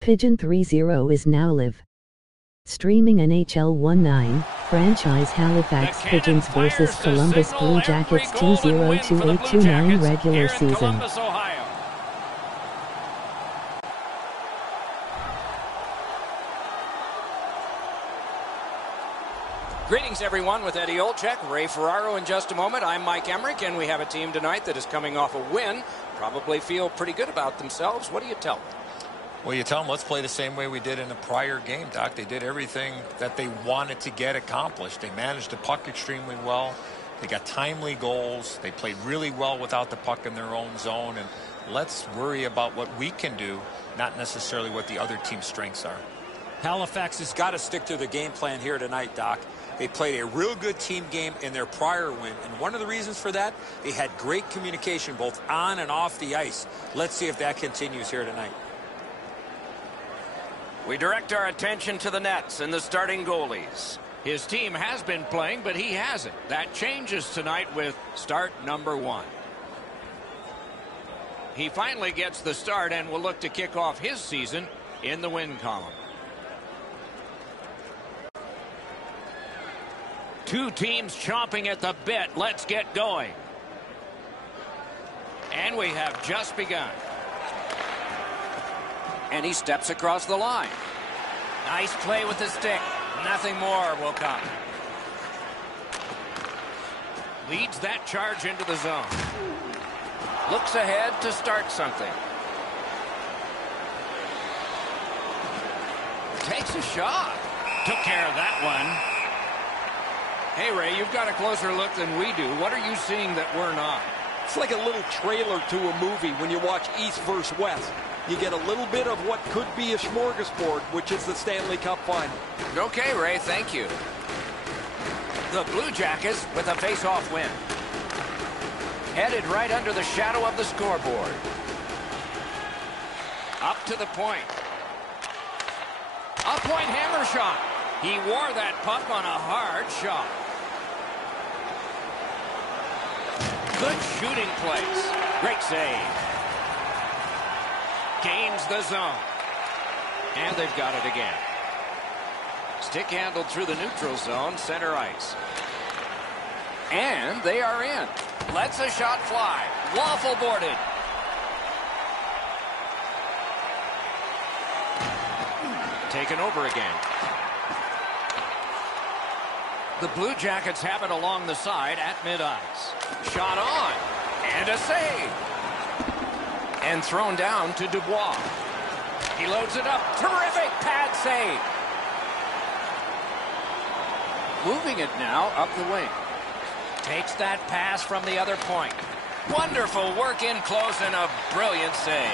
Pigeon 3-0 is now live. Streaming NHL 1-9, franchise Halifax Pigeons versus Columbus Bluejackets 2-0-2829 regular season. Greetings everyone, with Eddie Olczyk, Ray Ferraro in just a moment. I'm Mike Emmerich, and we have a team tonight that is coming off a win. Probably feel pretty good about themselves. What do you tell them? Well, you tell them, let's play the same way we did in the prior game, Doc. They did everything that they wanted to get accomplished. They managed the puck extremely well. They got timely goals. They played really well without the puck in their own zone. And let's worry about what we can do, not necessarily what the other team's strengths are. Halifax has got to stick to the game plan here tonight, Doc. They played a real good team game in their prior win, and one of the reasons for that, they had great communication both on and off the ice. Let's see if that continues here tonight. We direct our attention to the nets and the starting goalies. His team has been playing, but he hasn't. That changes tonight with start number 1. He finally gets the start and will look to kick off his season in the win column. Two teams chomping at the bit. Let's get going. And we have just begun. And he steps across the line. Nice play with the stick. Nothing more will come. Leads that charge into the zone. Looks ahead to start something. Takes a shot. Took care of that one. Hey, Ray, you've got a closer look than we do. What are you seeing that we're not? It's like a little trailer to a movie when you watch East versus West. You get a little bit of what could be a smorgasbord, which is the Stanley Cup final. Okay, Ray, thank you. The Blue Jackets with a face-off win. Headed right under the shadow of the scoreboard. Up to the point. A point hammer shot. He wore that puck on a hard shot. Good shooting place. Great save. Gains the zone. And they've got it again. Stick handled through the neutral zone, center ice. And they are in. Lets a shot fly. Waffle boarded. Taken over again. The Blue Jackets have it along the side at mid-ice. Shot on. And a save. And thrown down to Dubois. He loads it up. Terrific pad save. Moving it now up the wing. Takes that pass from the other point. Wonderful work in close and a brilliant save.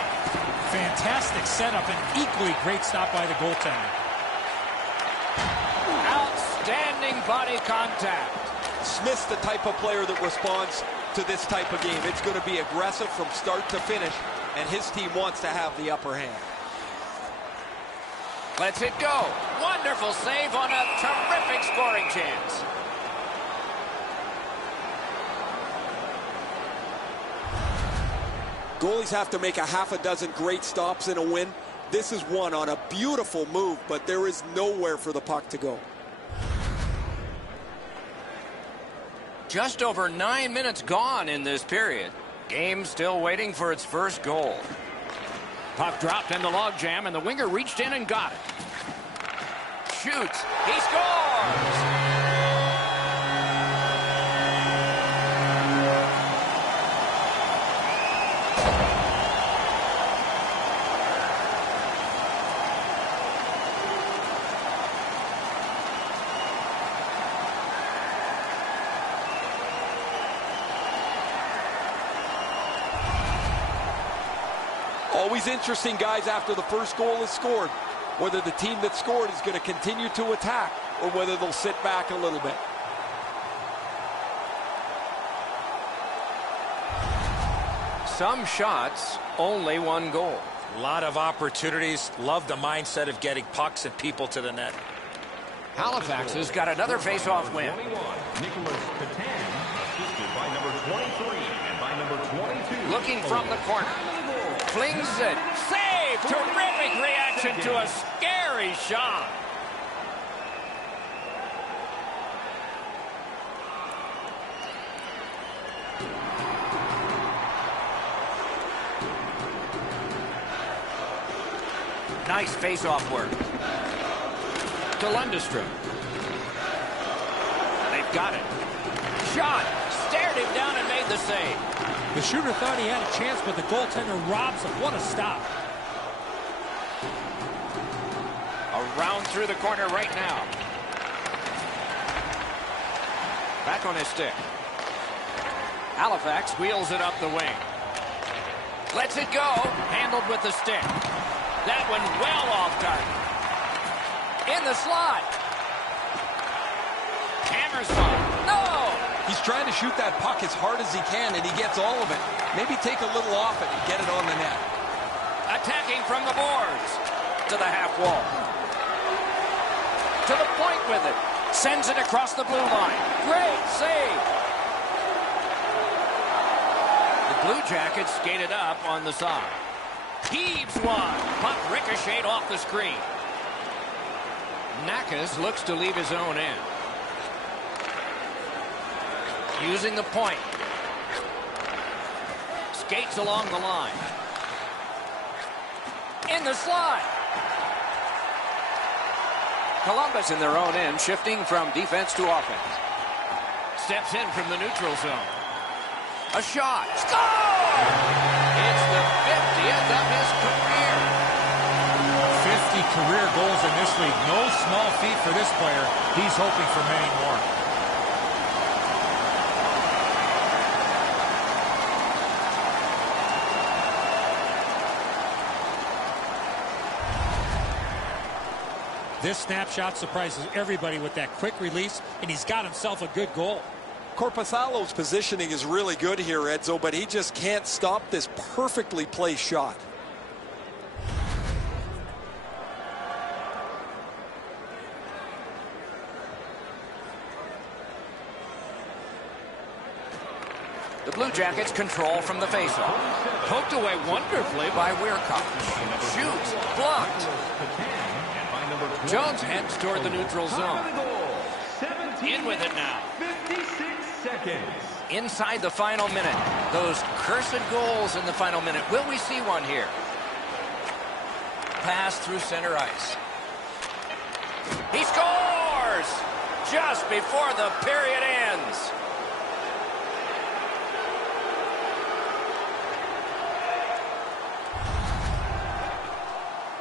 Fantastic setup and equally great stop by the goaltender. Outstanding body contact. Smith's the type of player that responds to this type of game. It's going to be aggressive from start to finish, and his team wants to have the upper hand. Lets it go. Wonderful save on a terrific scoring chance. Goalies have to make a half a dozen great stops in a win. This is one on a beautiful move, but there is nowhere for the puck to go. Just over 9 minutes gone in this period. Game still waiting for its first goal. Puck dropped in the logjam, and the winger reached in and got it. Shoots. He scores! Always interesting, guys, after the first goal is scored, whether the team that scored is going to continue to attack or whether they'll sit back a little bit. Some shots, only one goal. A lot of opportunities. Love the mindset of getting pucks and people to the net. Halifax has got another face-off win. Looking from the corner. Flings it. Save! save. Terrific reaction to a scary shot. Nice face-off work. To Lundestrom. They've got it. Shot. Stared him down and made the save. The shooter thought he had a chance, but the goaltender robs him. What a stop. Around through the corner right now. Back on his stick. Halifax wheels it up the wing. Lets it go. Handled with the stick. That one well off target. In the slot. Hammers one. No! He's trying to shoot that puck as hard as he can, and he gets all of it. Maybe take a little off it and get it on the net. Attacking from the boards. To the half wall. To the point with it. Sends it across the blue line. Great save. The Bluejackets skated up on the side. Heaves one. Puck ricocheted off the screen. Nakas looks to leave his own end. Using the point. Skates along the line. In the slot. Columbus in their own end, shifting from defense to offense. Steps in from the neutral zone. A shot. Score! It's the 50th of his career. 50 career goals in this league. No small feat for this player. He's hoping for many more. This snapshot surprises everybody with that quick release, and he's got himself a good goal. Korpisalo's positioning is really good here, Edzo, but he just can't stop this perfectly placed shot. The Blue Jackets control from the faceoff. Poked away wonderfully by Weirkoff. Shoots. Blocked. Jones heads toward the neutral zone. In with it now. 56 seconds. Inside the final minute. Those cursed goals in the final minute. Will we see one here? Pass through center ice. He scores! Just before the period ends.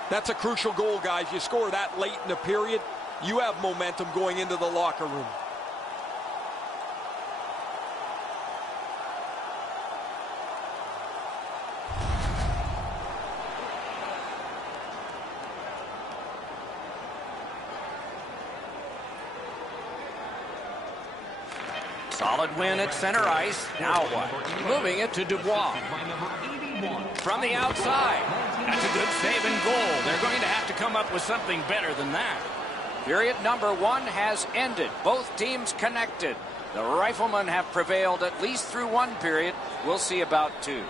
That's a crucial goal, guys. You score that late in the period, you have momentum going into the locker room. Solid win at center ice. Now what? Moving it to Dubois. From the outside. That's a good save and goal. They're going to have to come up with something better than that. Period number 1 has ended. Both teams connected. The Riflemen have prevailed at least through one period. We'll see about 2.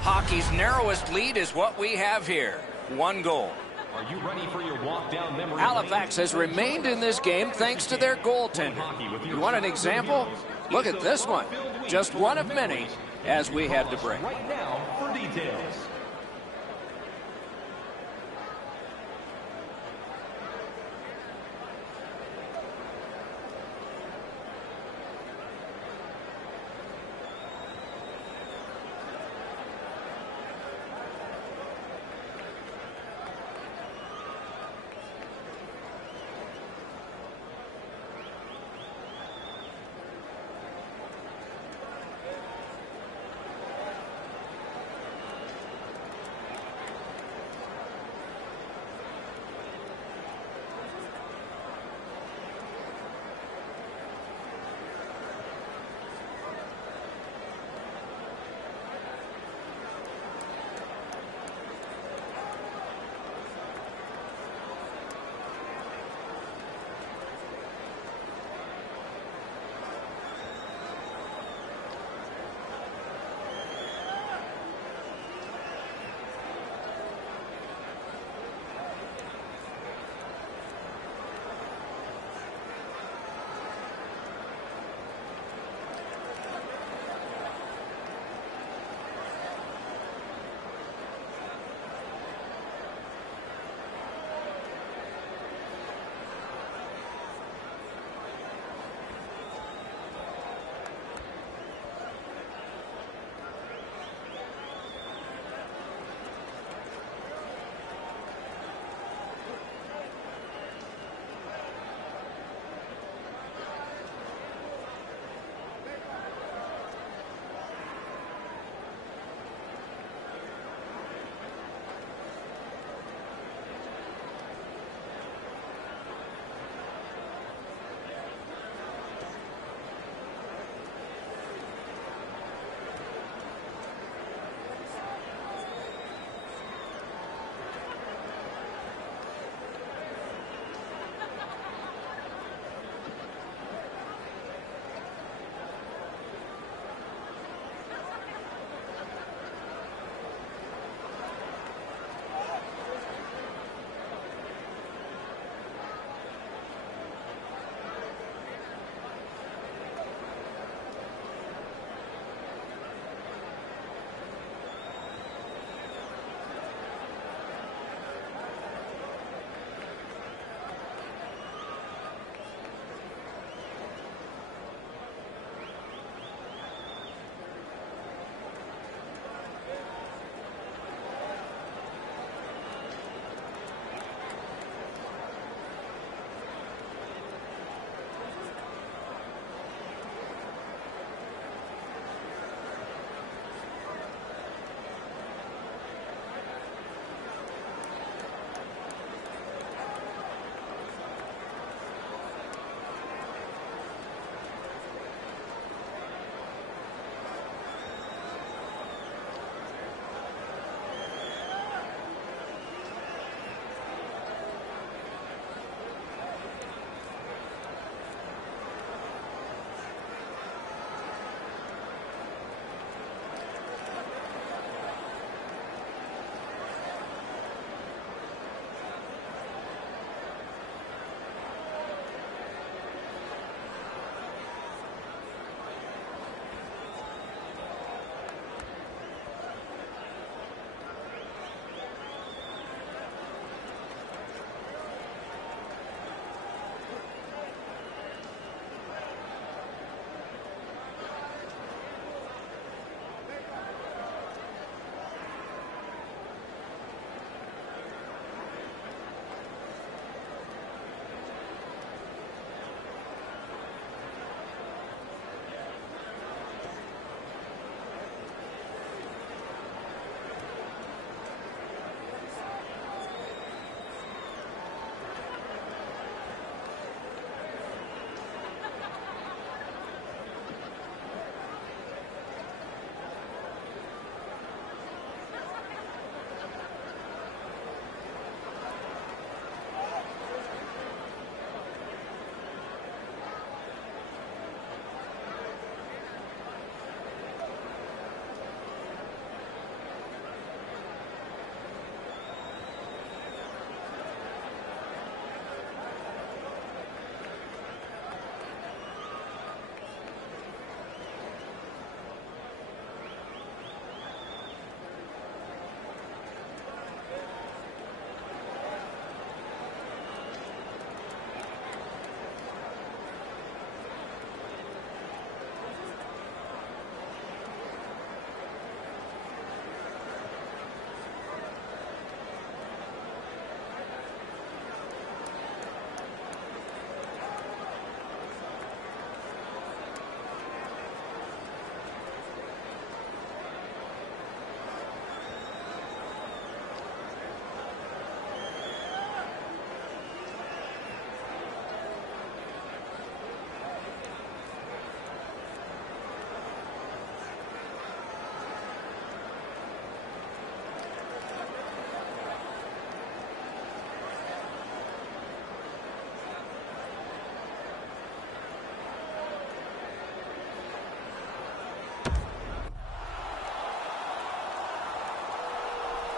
Hockey's narrowest lead is what we have here. 1 goal. Are you ready for your walk down memory lane? Halifax has remained in this game thanks to their goaltender. You want an example? Look at this one. Just one of many as we head to break. Right now for details.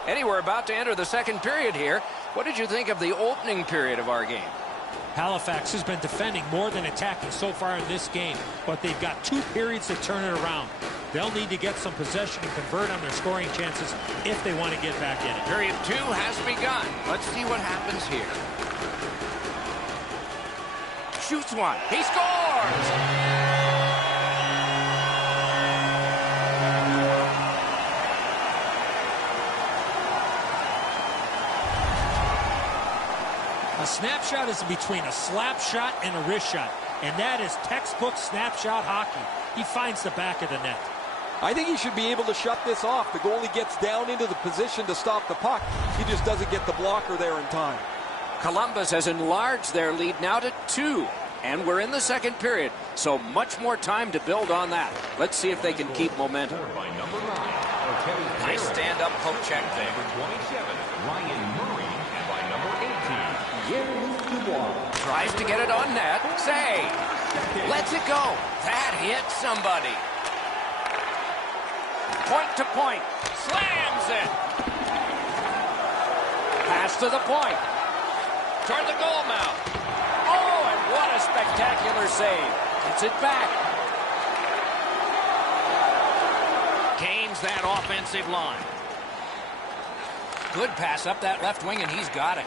Eddie, we're about to enter the second period here. What did you think of the opening period of our game? Halifax has been defending more than attacking so far in this game, but they've got 2 periods to turn it around. They'll need to get some possession and convert on their scoring chances if they want to get back in it. Period 2 has begun. Let's see what happens here. Shoots one. He scores! A snapshot is between a slap shot and a wrist shot, and that is textbook snapshot hockey. He finds the back of the net. I think he should be able to shut this off. The goalie gets down into the position to stop the puck. He just doesn't get the blocker there in time. Columbus has enlarged their lead now to 2, and we're in the second period, so much more time to build on that. Let's see if they can keep momentum. Nice stand-up poke check there. Number 27, Ryan Murray, and by number 18, Gary Dubois. Tries to get it on net. Save. Lets it go. That hit somebody. Point to point. Slams it. Pass to the point. Toward the goal mouth. Oh, and what a spectacular save. Gets it back. Gains that offensive line. Good pass up that left wing, and he's got it.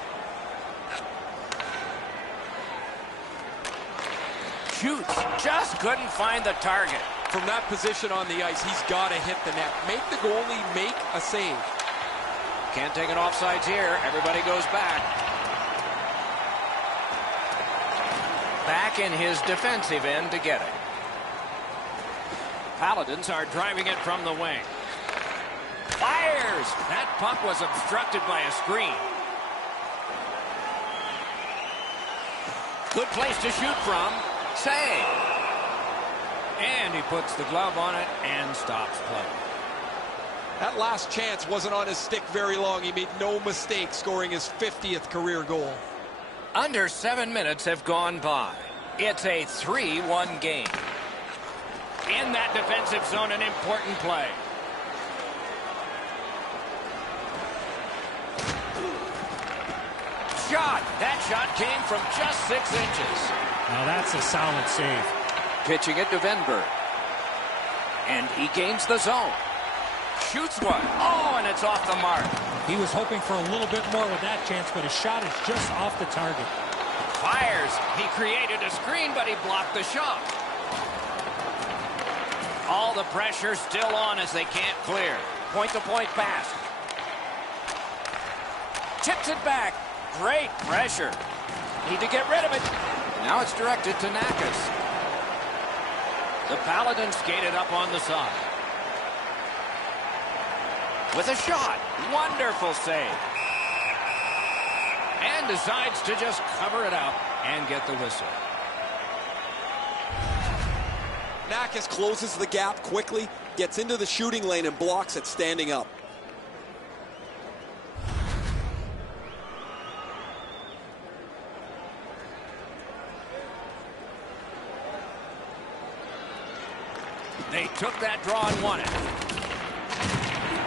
Shoots. Just couldn't find the target. From that position on the ice, he's got to hit the net. Make the goalie make a save. Can't take an offsides here. Everybody goes back. Back in his defensive end to get it. Paladins are driving it from the wing. Fires! That puck was obstructed by a screen. Good place to shoot from. Save. And he puts the glove on it and stops play. That last chance wasn't on his stick very long. He made no mistake scoring his 50th career goal. Under 7 minutes have gone by. It's a 3-1 game. In that defensive zone, an important play. Shot. That shot came from just 6 inches. Now that's a solid save. Pitching it to Venberg. And he gains the zone. Shoots one. Oh, and it's off the mark. He was hoping for a little bit more with that chance, but his shot is just off the target. Fires. He created a screen, but he blocked the shot. All the pressure still on as they can't clear. Point-to-point pass. Tips it back. Great pressure. Need to get rid of it. Now it's directed to Nakas. The Paladins skated up on the side. With a shot. Wonderful save. And decides to just cover it up and get the whistle. Nakas closes the gap quickly, gets into the shooting lane and blocks it standing up. They took that draw and won it.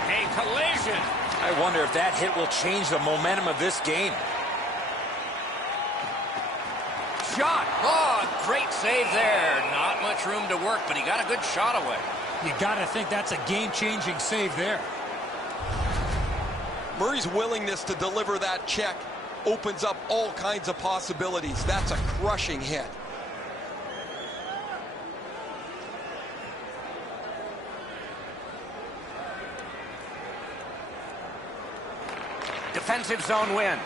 A collision. I wonder if that hit will change the momentum of this game. Shot. Oh, great save there. Not much room to work, but he got a good shot away. You got to think that's a game-changing save there. Murray's willingness to deliver that check opens up all kinds of possibilities. That's a crushing hit. Defensive zone win.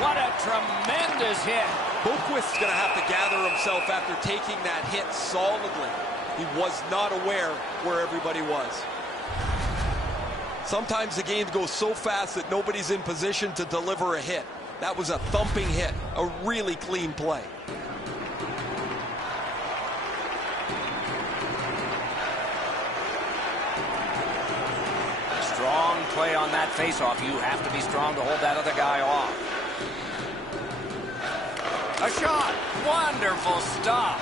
What a tremendous hit. Boquist's going to have to gather himself after taking that hit solidly. He was not aware where everybody was. Sometimes the game goes so fast that nobody's in position to deliver a hit. That was a thumping hit, a really clean play. Strong play on that faceoff. You have to be strong to hold that other guy off. A shot. Wonderful stop.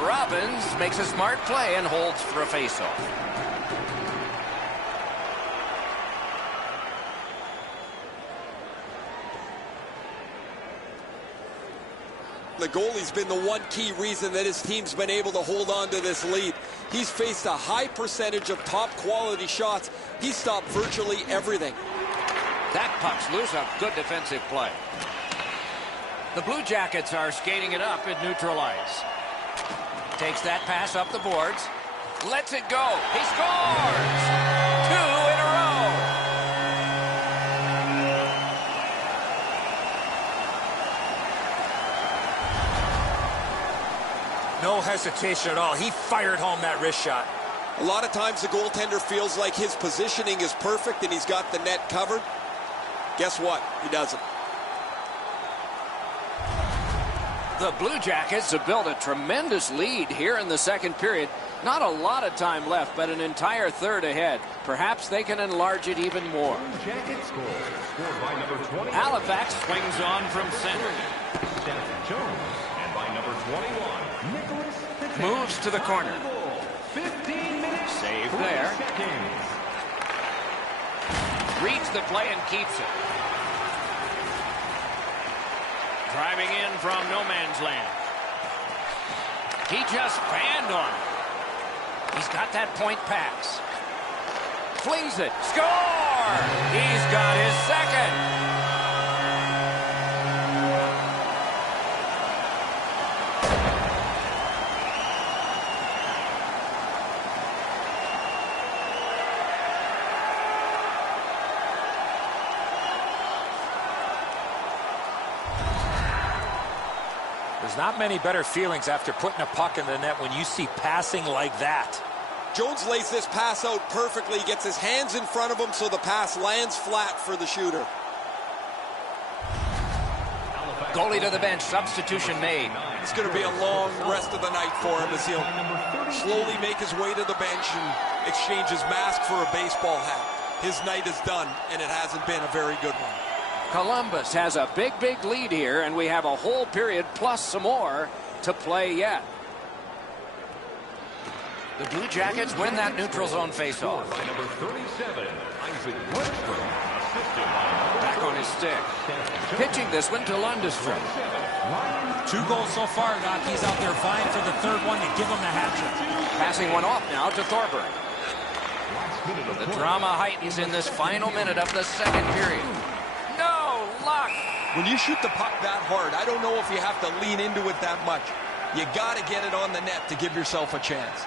Robbins makes a smart play and holds for a faceoff. the goalie's been the one key reason that his team's been able to hold on to this lead. He's faced a high percentage of top-quality shots. He stopped virtually everything. That puck's loose. A good defensive play. The Blue Jackets are skating it up at neutral ice. Takes that pass up the boards. Lets it go. He scores! 2 in a row. No hesitation at all. He fired home that wrist shot. A lot of times the goaltender feels like his positioning is perfect and he's got the net covered. Guess what? He doesn't. The Blue Jackets have built a tremendous lead here in the second period. Not a lot of time left, but an entire third ahead. Perhaps they can enlarge it even more. Halifax swings on from center. Moves to the corner. 15 minutes. Save there. Reads the play and keeps it. Driving in from no man's land. He just fanned on it. He's got that point pass. Flings it. Score! He's got his second. There's not many better feelings after putting a puck in the net when you see passing like that. Jones lays this pass out perfectly. He gets his hands in front of him so the pass lands flat for the shooter. Goalie to the bench. Substitution made. It's going to be a long rest of the night for him as he'll slowly make his way to the bench and exchange his mask for a baseball hat. His night is done, and it hasn't been a very good one. Columbus has a big lead here, and we have a whole period plus some more to play yet. The Blue Jackets win that neutral zone faceoff. Back on his stick. Pitching this one to Lundestrom. 2 goals so far, Doc. He's out there vying for the third one to give him the hat trick. Passing one off now to Thorburn. The drama heightens in this final minute of the second period. No luck. When you shoot the puck that hard, I don't know if you have to lean into it that much. You got to get it on the net to give yourself a chance.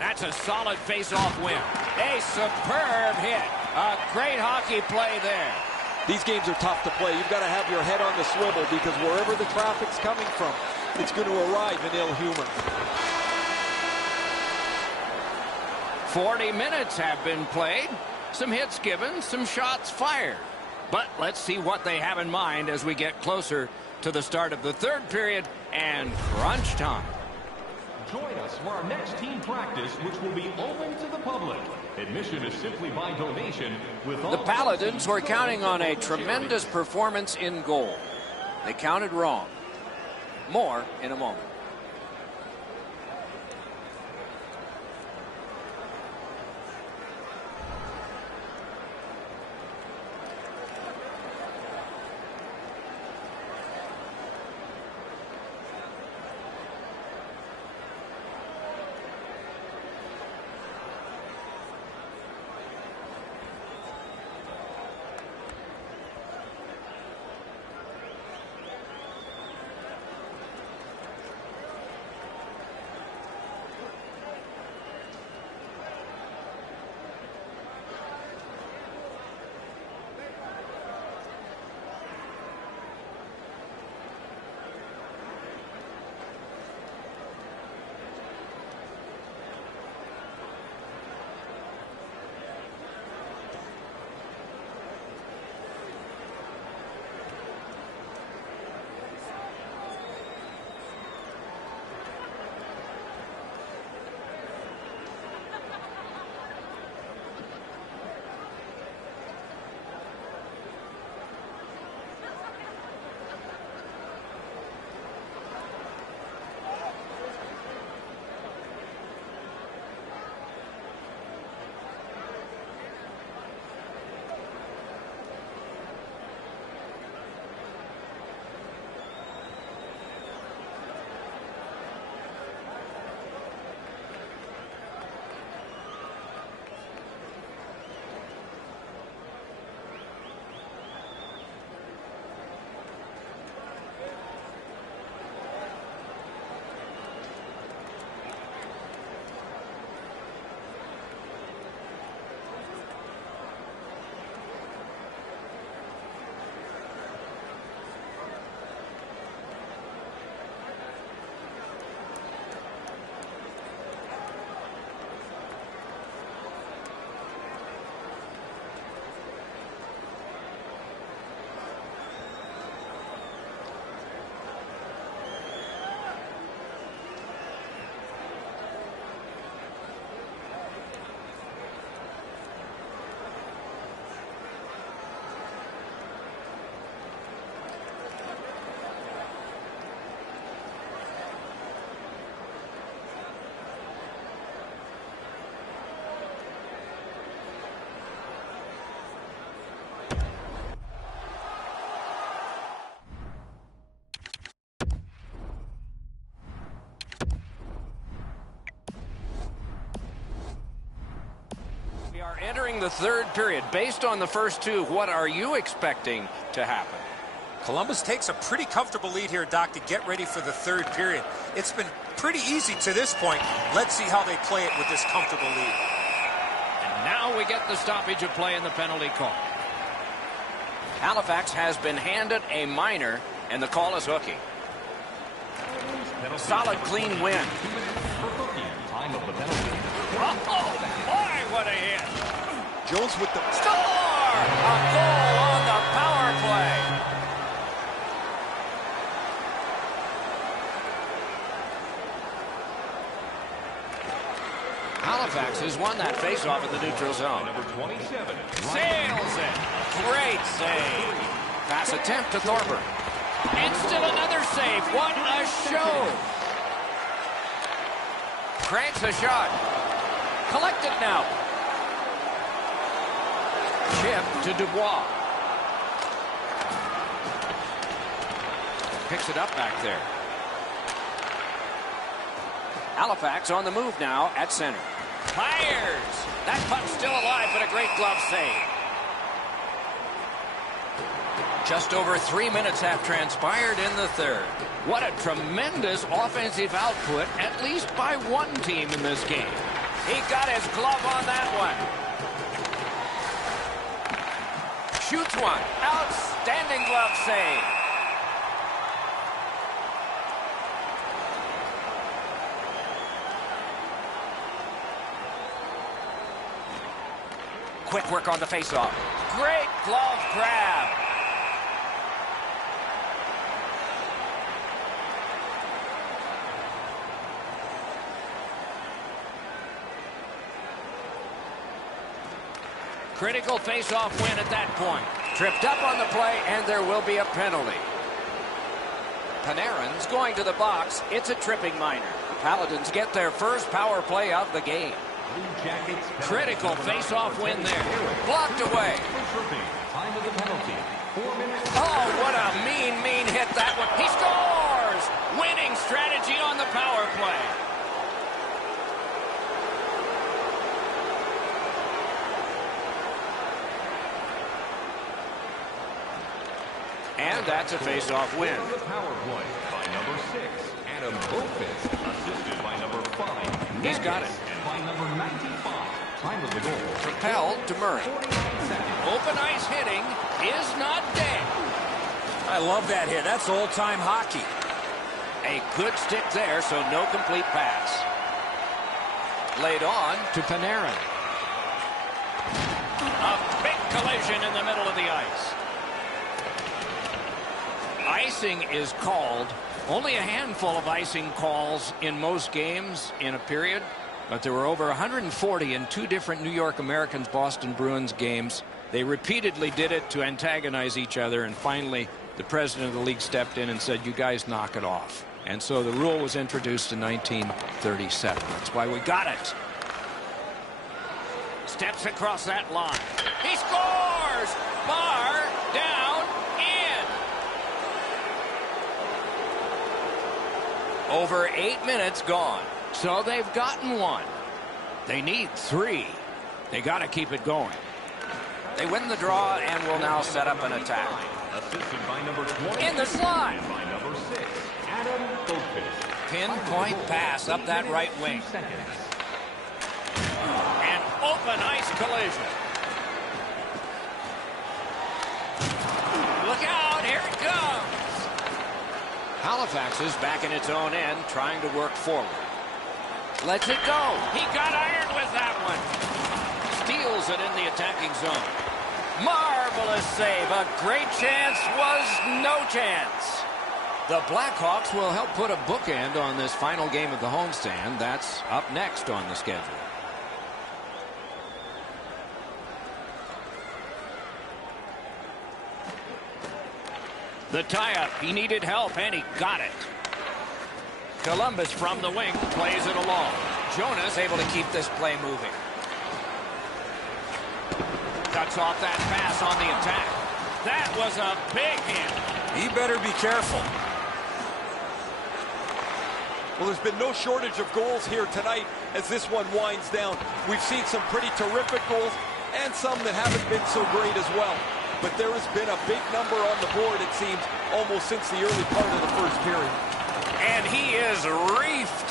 That's a solid face-off win. A superb hit. A great hockey play there. These games are tough to play. You've got to have your head on the swivel because wherever the traffic's coming from, it's going to arrive in ill humor. 40 minutes have been played. Some hits given, some shots fired. But let's see what they have in mind as we get closer to the start of the third period and crunch time. Join us for our next team practice, which will be open to the public. Admission is simply by donation. With all the Paladins were counting on a tremendous performance in goal. They counted wrong. More in a moment. entering the third period. Based on the first two, what are you expecting to happen? Columbus takes a pretty comfortable lead here, Doc, to get ready for the third period. It's been pretty easy to this point. Let's see how they play it with this comfortable lead. And now we get the stoppage of play in the penalty call. Halifax has been handed a minor, and the call is hooking. Solid, clean win. Oh, boy, what a hit. Jones with the score! A goal on the power play. Halifax has won that faceoff in the neutral zone. Number 27. Sails it. Great save. Pass attempt to Thorburn. And still another save. What a show. Cranks a shot. Collected now. Chip to Dubois. Picks it up back there. Halifax on the move now at center. Fires. That puck's still alive, but a great glove save. Just over 3 minutes have transpired in the third. What a tremendous offensive output, at least by one team in this game. He got his glove on that one. Shoots one. Outstanding glove save. Quick work on the faceoff. Great glove grab. Critical face-off win at that point. Tripped up on the play, and there will be a penalty. Panarin's going to the box. It's a tripping minor. The Paladins get their first power play of the game. Critical face-off win there. Blocked away. Oh, what a mean hit that one. He scores! Winning strategy on the power play. And that's a face-off win. The power play by number 6, Adam Boqvist, assisted by number 5. He's got it. And by number 95, time of the goal. Propelled to Murray. Open ice hitting is not dead. I love that hit. That's old-time hockey. A good stick there, so no complete pass. Laid on to Panarin. A big collision in the middle of the ice. Icing is called. Only a handful of icing calls in most games in a period, but there were over 140 in two different New York Americans Boston Bruins games. They repeatedly did it to antagonize each other, and finally the president of the league stepped in and said, you guys knock it off. And so the rule was introduced in 1937. That's why we got it. Steps across that line. He scores! Bar down in. Over 8 minutes gone. So they've gotten one. They need 3. They got to keep it going. They win the draw and will now set up an attack. Assisted by number 20. In the slide. By number 6, Adam Boqvist. Pinpoint pass up that right wing. An open ice collision. Look out, here it comes. Halifax is back in its own end, trying to work forward. Lets it go. He got iron with that one. Steals it in the attacking zone. Marvelous save. A great chance was no chance. The Blackhawks will help put a bookend on this final game of the homestand. That's up next on the schedule. The tie-up. He needed help, and he got it. Columbus from the wing plays it along. Jonas able to keep this play moving. Cuts off that pass on the attack. That was a big hit. He better be careful. Well, there's been no shortage of goals here tonight as this one winds down. We've seen some pretty terrific goals, and some that haven't been so great as well. But there has been a big number on the board, it seems, almost since the early part of the first period. And he is reefed.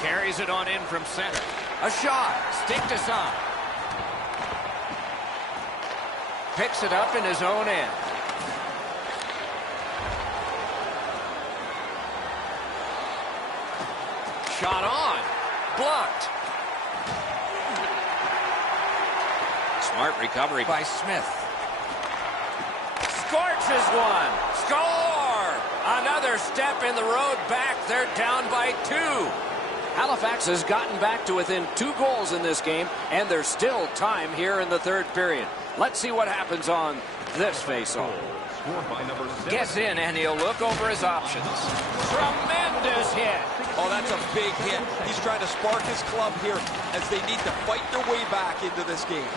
Carries it on in from center. A shot. Stick to some. Picks it up in his own end. Shot on. Blocked. Smart recovery by Smith. Scorches one. Score! Another step in the road back. They're down by 2. Halifax has gotten back to within 2 goals in this game, and there's still time here in the third period. Let's see what happens on this faceoff. Gets in, and he'll look over his options. Tremendous hit. Oh, that's a big hit. He's trying to spark his club here as they need to fight their way back into this game.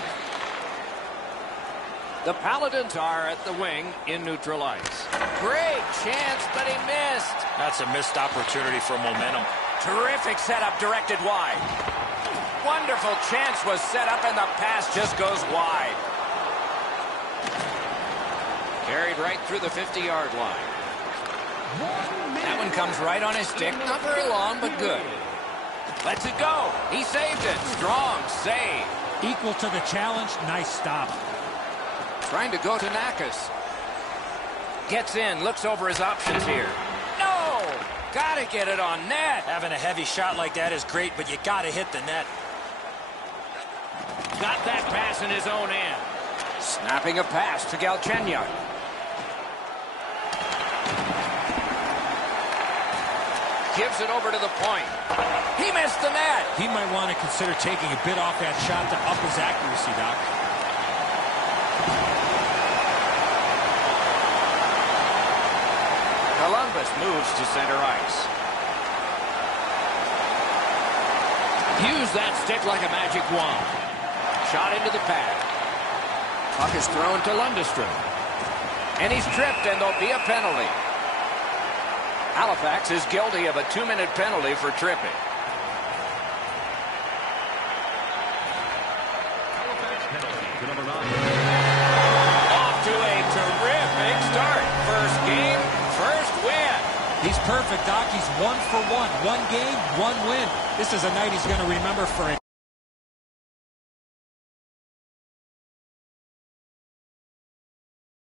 The Paladins are at the wing in neutral ice. Great chance, but he missed. That's a missed opportunity for momentum. Terrific setup directed wide. Wonderful chance was set up, and the pass just goes wide. Carried right through the 50-yard line. That one comes right on his stick. Not very long, but good. Lets it go. He saved it. Strong save. Equal to the challenge. Nice stop. Trying to go to Nakas. Gets in. Looks over his options here. No! Gotta get it on net. Having a heavy shot like that is great, but you gotta hit the net. Got that pass in his own end. Snapping a pass to Galchenyuk. Gives it over to the point. He missed the net. He might want to consider taking a bit off that shot to up his accuracy, Doc. Columbus moves to center ice. Use that stick like a magic wand. Shot into the pad. Puck is thrown to Lundestrom. And he's tripped, and there'll be a penalty. Halifax is guilty of a 2-minute penalty for tripping. Off to a terrific start. First game, first win. He's perfect, Doc. He's 1 for 1. 1 game, 1 win. This is a night he's going to remember for